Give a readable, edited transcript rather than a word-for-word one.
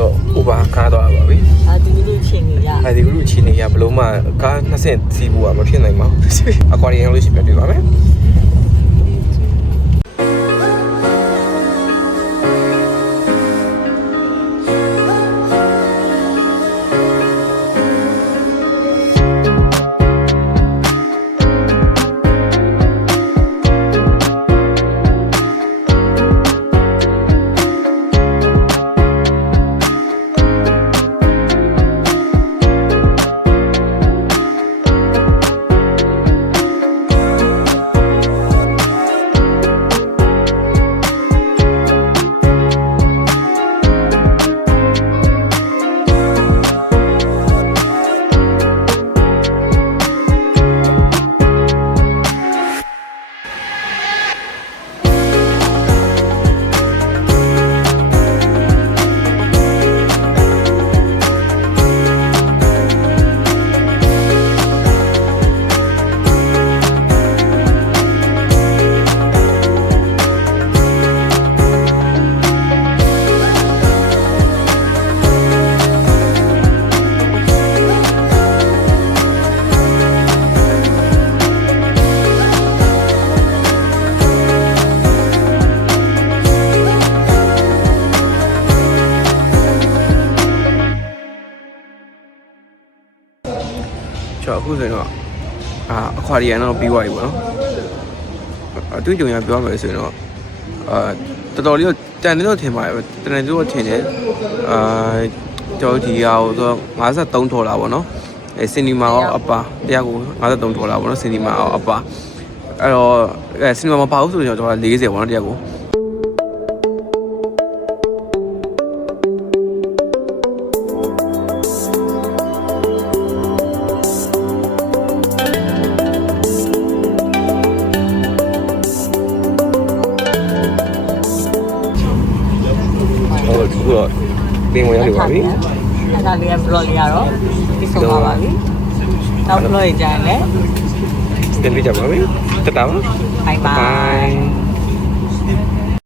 တော့ over ကားသွားပါပြီ ဒီလိုချင်းနေရ ဒီလိုချင်းနေရဘလို့မှကား20စီးဖို့ကမဖြစ်နိုင်ပါဘူးအကွာရီယံလို့ရှိပြတွေ့ပါမယ်အခုဆိုရင်တော့အခွာရီယံတော့ပြီးသွားပြီပေါ့နော်အတွေ့အကြုံရပြောမယ်ဆိုရင်တော့တော်တော်လေးတော့တန်တယ်တော့ထင်ပါတယ်တန်တယ်တော့ထင်တယ်ကျွန်တော်ဒီဟာကိုဆို53ဒေါ်လာပေါ့နော်စင်နီမာရောအပါတရားကို53ဒေါ်လာပေါ့နော်စင်နီမာရောအပါအဲ့တော့စင်နီမာမပါဘူးဆိုရင်ကျွန်တော်40ပေါ့နော်တရားကိုပင်ဝင်ရပါပြီအဲ့ဒါလေးက vlog ရတော့ဒီဆုံးပါပြီနောက် vlog ကြရင်လည်းတင်ပြကြပါမယ်တတားပါ bye bye